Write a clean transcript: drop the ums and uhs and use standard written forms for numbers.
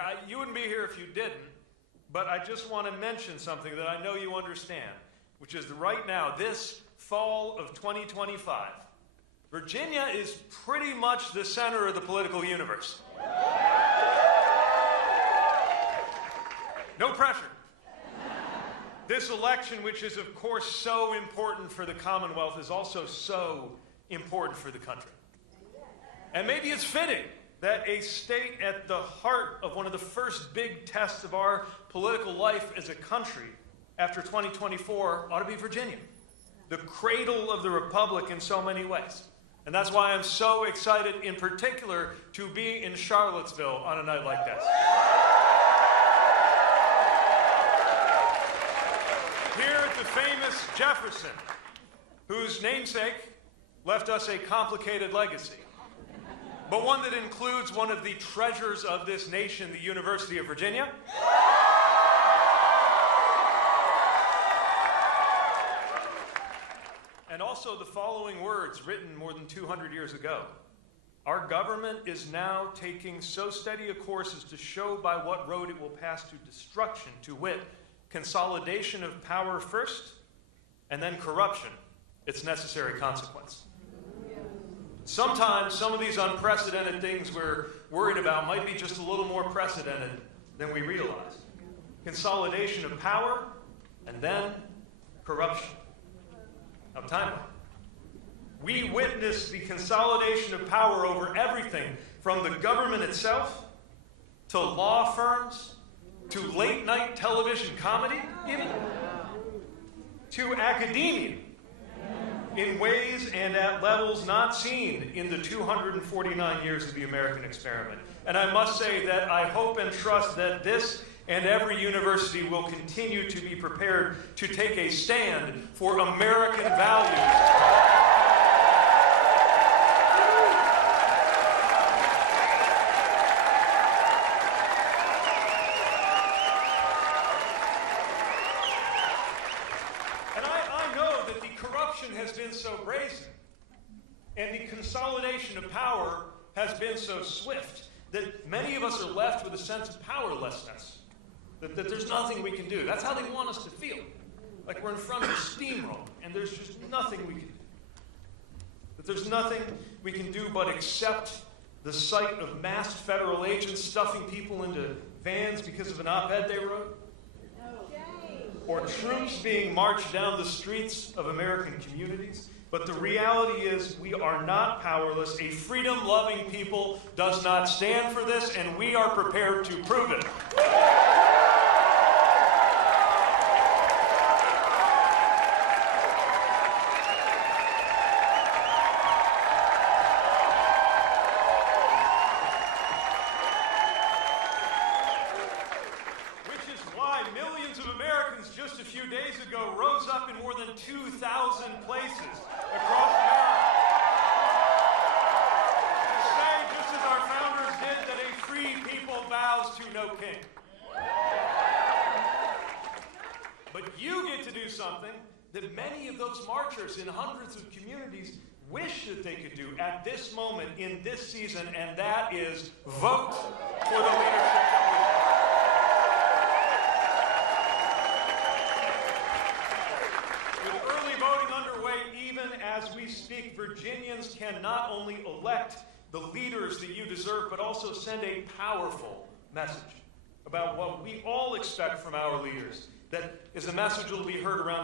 Yeah, you wouldn't be here if you didn't, but I just want to mention something that I know you understand, which is that right now, this fall of 2025, Virginia is pretty much the center of the political universe. No pressure. This election, which is of course so important for the Commonwealth, is also so important for the country. And maybe it's fitting that a state at the heart of one of the first big tests of our political life as a country after 2024 ought to be Virginia, the cradle of the republic in so many ways. And that's why I'm so excited in particular to be in Charlottesville on a night like this. Here at the famous Jefferson, whose namesake left us a complicated legacy, but one that includes one of the treasures of this nation, the University of Virginia. And also the following words written more than 200 years ago. Our government is now taking so steady a course as to show by what road it will pass to destruction, to wit, consolidation of power first, and then corruption, its necessary consequence. Sometimes some of these unprecedented things we're worried about might be just a little more precedented than we realize. Consolidation of power, and then corruption. Now, time out. We witness the consolidation of power over everything from the government itself to law firms to late-night television comedy, even to academia, in ways and at levels not seen in the 249 years of the American experiment. And I must say that I hope and trust that this and every university will continue to be prepared to take a stand for American values. Has been so brazen, and the consolidation of power has been so swift that many of us are left with a sense of powerlessness, that there's nothing we can do. That's how they want us to feel, like we're in front of a steamroller, and there's just nothing we can do. That there's nothing we can do but accept the sight of masked federal agents stuffing people into vans because of an op-ed they wrote, or troops being marched down the streets of American communities. But the reality is we are not powerless. A freedom-loving people does not stand for this, and we are prepared to prove it. Just a few days ago rose up in more than 2,000 places across America to say, just as our founders did, that a free people vows to no king. But you get to do something that many of those marchers in hundreds of communities wish that they could do at this moment in this season, and that is vote for the leadership that we want. As we speak, Virginians can not only elect the leaders that you deserve, but also send a powerful message about what we all expect from our leaders. That is a message that will be heard around